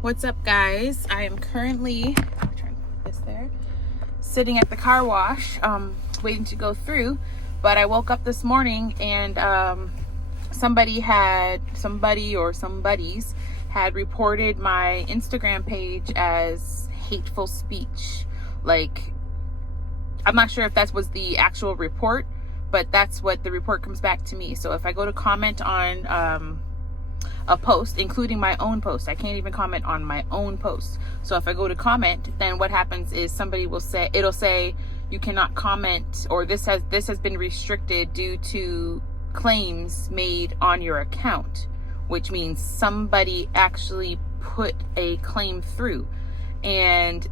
What's up, guys? I am currently trying to put this there, sitting at the car wash, waiting to go through. But I woke up this morning and somebody or some buddies had reported my Instagram page as hateful speech. Like, I'm not sure if that was the actual report, but that's what the report comes back to me. So if I go to comment on a post, including my own post, I can't even comment on my own post. So if I go to comment, then what happens is somebody will say, it'll say you cannot comment, or this has been restricted due to claims made on your account, which means somebody actually put a claim through. And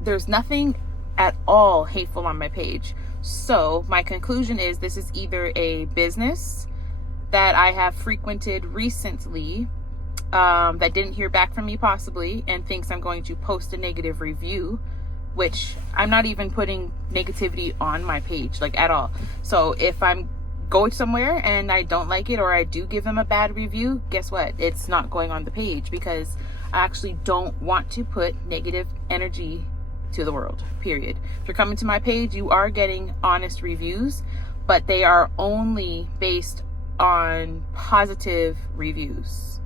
there's nothing at all hateful on my page. So my conclusion is this is either a business that I have frequented recently that didn't hear back from me possibly and thinks I'm going to post a negative review, which I'm not even putting negativity on my page, like, at all. So if I'm going somewhere and I don't like it, or I do give them a bad review, guess what? It's not going on the page, because I actually don't want to put negative energy to the world, period. If you're coming to my page, you are getting honest reviews, but they are only based on positive reviews.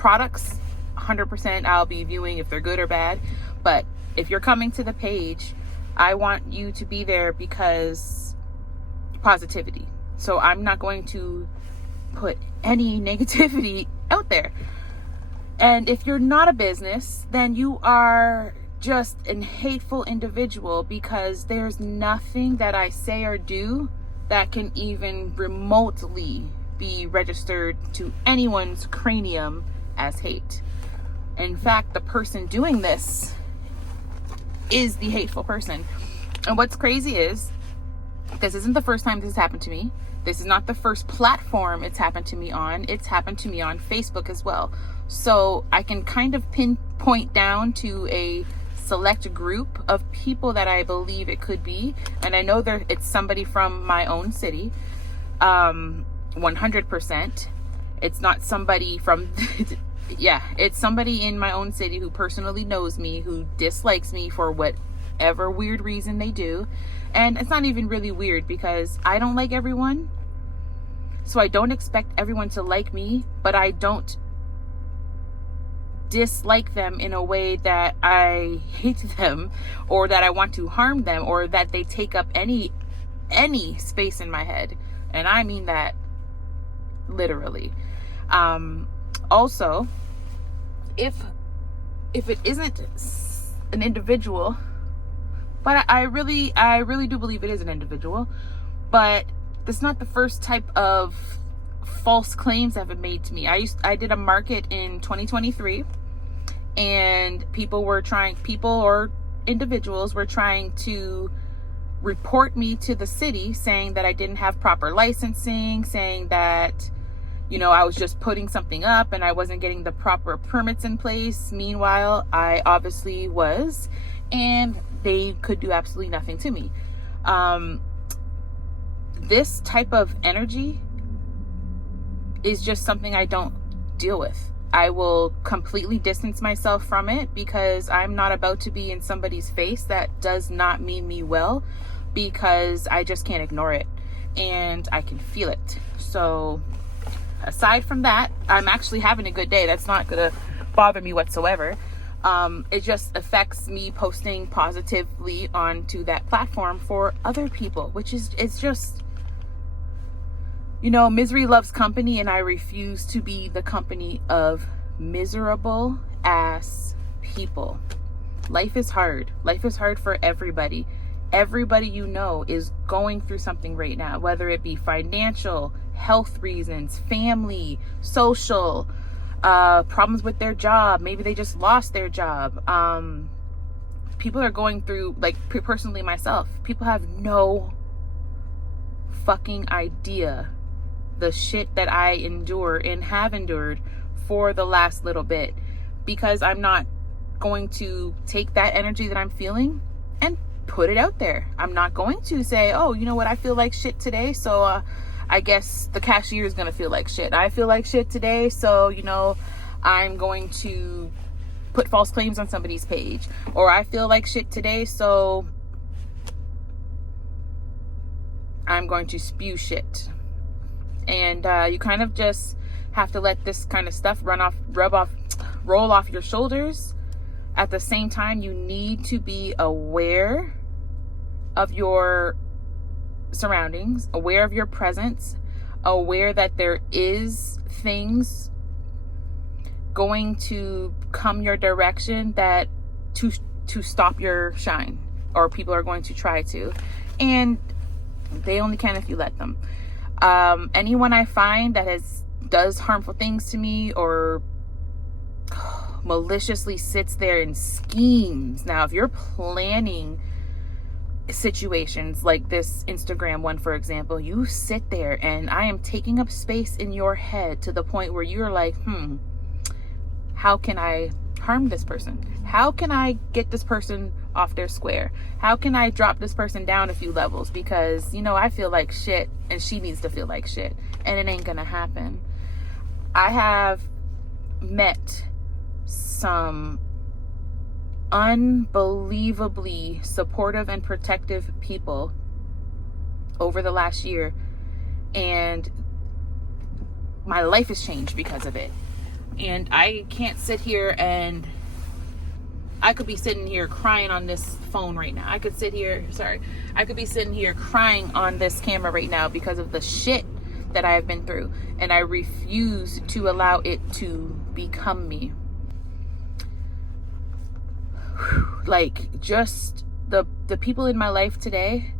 Products, 100% I'll be viewing if they're good or bad, but if you're coming to the page, I want you to be there because positivity. So I'm not going to put any negativity out there. And if you're not a business, then you are just an hateful individual, because there's nothing that I say or do that can even remotely be registered to anyone's cranium as hate. In fact, the person doing this is the hateful person. And what's crazy is, this isn't the first time this has happened to me. This is not the first platform it's happened to me on. It's happened to me on Facebook as well. So I can kind of pinpoint down to a select group of people that I believe it could be, and I know it's somebody from my own city, 100%. It's not somebody from yeah, it's somebody in my own city who personally knows me, who dislikes me for whatever weird reason they do. And it's not even really weird, because I don't like everyone, so I don't expect everyone to like me, but I don't dislike them in a way that I hate them, or that I want to harm them, or that they take up any space in my head. And I mean that literally. Also, if it isn't an individual, but I really do believe it is an individual, but it's not the first type of false claims that have been made to me. I did a market in 2023, and people or individuals were trying to report me to the city, saying that I didn't have proper licensing, saying that, I was just putting something up and I wasn't getting the proper permits in place. Meanwhile, I obviously was, and they could do absolutely nothing to me. This type of energy is just something I don't deal with. I will completely distance myself from it, because I'm not about to be in somebody's face that does not mean me well, because I just can't ignore it and I can feel it. So aside from that, I'm actually having a good day. That's not gonna bother me whatsoever. It just affects me posting positively onto that platform for other people, which is, it's just, misery loves company, and I refuse to be the company of miserable ass people. Life is hard. Life is hard for everybody. Everybody is going through something right now, whether it be financial, health reasons, family, social, problems with their job. Maybe they just lost their job. People are going through, like, personally myself, people have no fucking idea the shit that I endure and have endured for the last little bit, because I'm not going to take that energy that I'm feeling and put it out there. I'm not going to say, oh, you know what, I feel like shit today, so I guess the cashier is gonna feel like shit. I feel like shit today, so I'm going to put false claims on somebody's page, or I feel like shit today, so I'm going to spew shit. And you kind of just have to let this kind of stuff roll off your shoulders. At the same time, you need to be aware of your surroundings, aware of your presence, aware that there is things going to come your direction that to stop your shine, or people are going to try to, and they only can if you let them. Anyone I find that does harmful things to me, or maliciously sits there and schemes. Now, if you're planning situations like this Instagram one, for example, you sit there and I am taking up space in your head to the point where you're like, how can I harm this person? How can I get this person off their square? How can I drop this person down a few levels? Because, I feel like shit and she needs to feel like shit, and it ain't gonna happen. I have met some unbelievably supportive and protective people over the last year, and my life has changed because of it. And I can't sit here and I could be sitting here crying on this phone right now. I could be sitting here crying on this camera right now because of the shit that I have been through, and I refuse to allow it to become me. Like, just the people in my life today,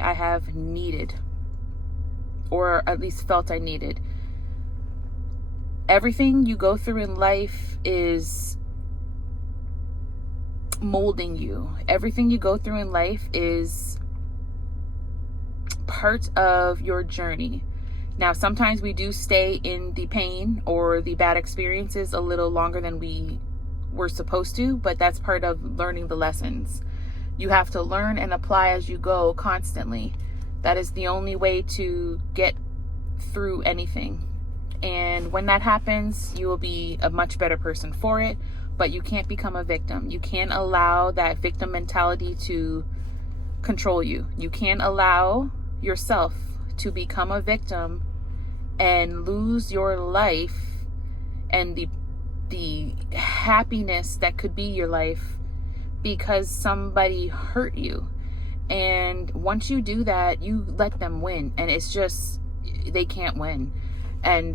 I have needed, or at least felt I needed. Everything you go through in life is molding you. Everything you go through in life is part of your journey. Now, sometimes we do stay in the pain or the bad experiences a little longer than we were supposed to, but that's part of learning the lessons. You have to learn and apply as you go constantly. That is the only way to get through anything. And when that happens, you will be a much better person for it, but you can't become a victim. You can't allow that victim mentality to control you. You can't allow yourself to become a victim and lose your life and the happiness that could be your life because somebody hurt you. And once you do that, you let them win, and it's just, they can't win. And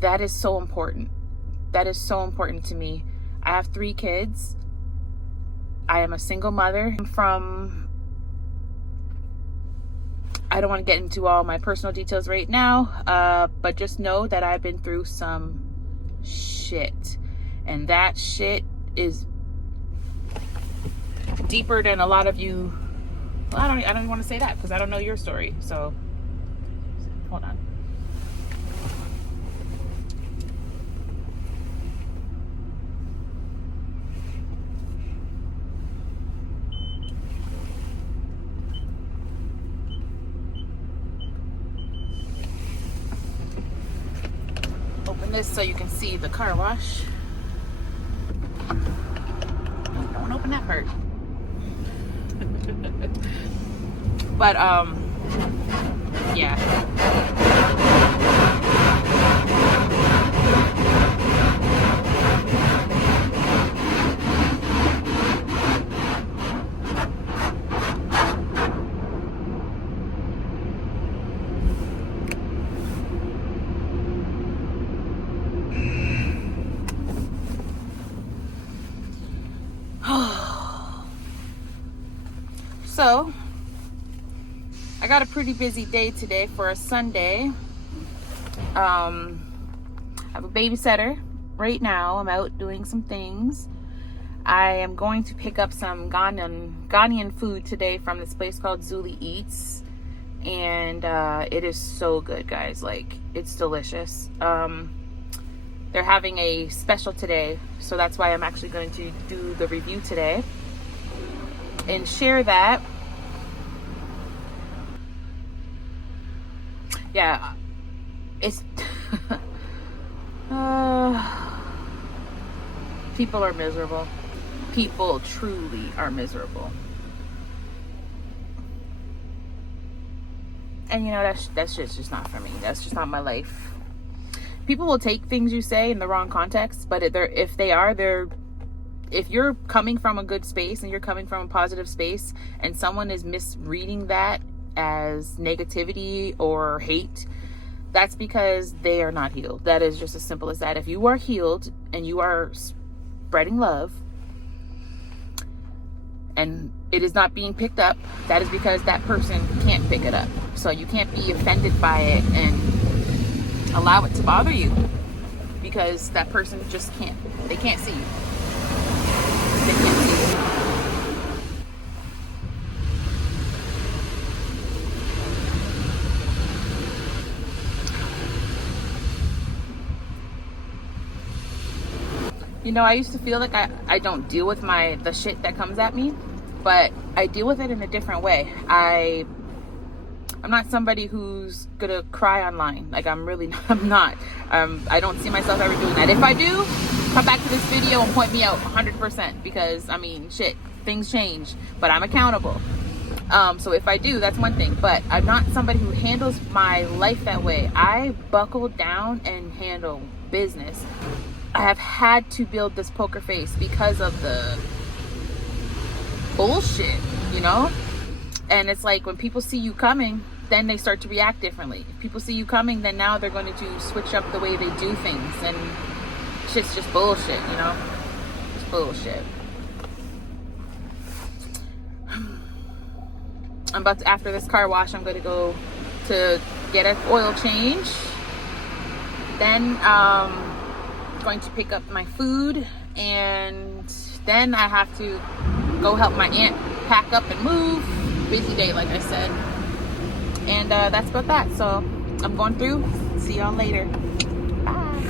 that is so important. That is so important to me. I have 3 kids. I am a single mother. I don't want to get into all my personal details right now, but just know that I've been through some shit, and that shit is deeper than a lot of you. Well, I don't even want to say that because I don't know your story. So hold on. Open this so you can see the car wash. Don't want to open that part. But yeah. So I got a pretty busy day today for a Sunday. I have a babysitter right now. I'm out doing some things. I am going to pick up some Ghanaian food today from this place called Zuli Eats, and it is so good, guys. Like, it's delicious. They're having a special today, so that's why I'm actually going to do the review today and share that. yeah, it's people are miserable. People truly are miserable. And you know, that's just not for me. That's just not my life. People will take things you say in the wrong context, but if you're coming from a good space and you're coming from a positive space and someone is misreading that as negativity or hate, that's because they are not healed. That is just as simple as that. If you are healed and you are spreading love and it is not being picked up, that is because that person can't pick it up. So you can't be offended by it and allow it to bother you, because that person just can't. They can't see you. They can't see you. You know, I used to feel like I don't deal with the shit that comes at me, but I deal with it in a different way. I'm not somebody who's gonna cry online. Like, I'm not. I don't see myself ever doing that. If I do, come back to this video and point me out 100%, because I mean, shit, things change, but I'm accountable. So if I do, that's one thing, but I'm not somebody who handles my life that way. I buckle down and handle business. I have had to build this poker face because of the bullshit, you know? And it's like, when people see you coming, then they start to react differently. If people see you coming, then now they're going to switch up the way they do things, and shit's just bullshit, you know? It's bullshit. After this car wash, I'm going to go to get an oil change. Then going to pick up my food, and then I have to go help my aunt pack up and move. Busy day, like I said. And that's about that. So I'm going through. See y'all later. Bye.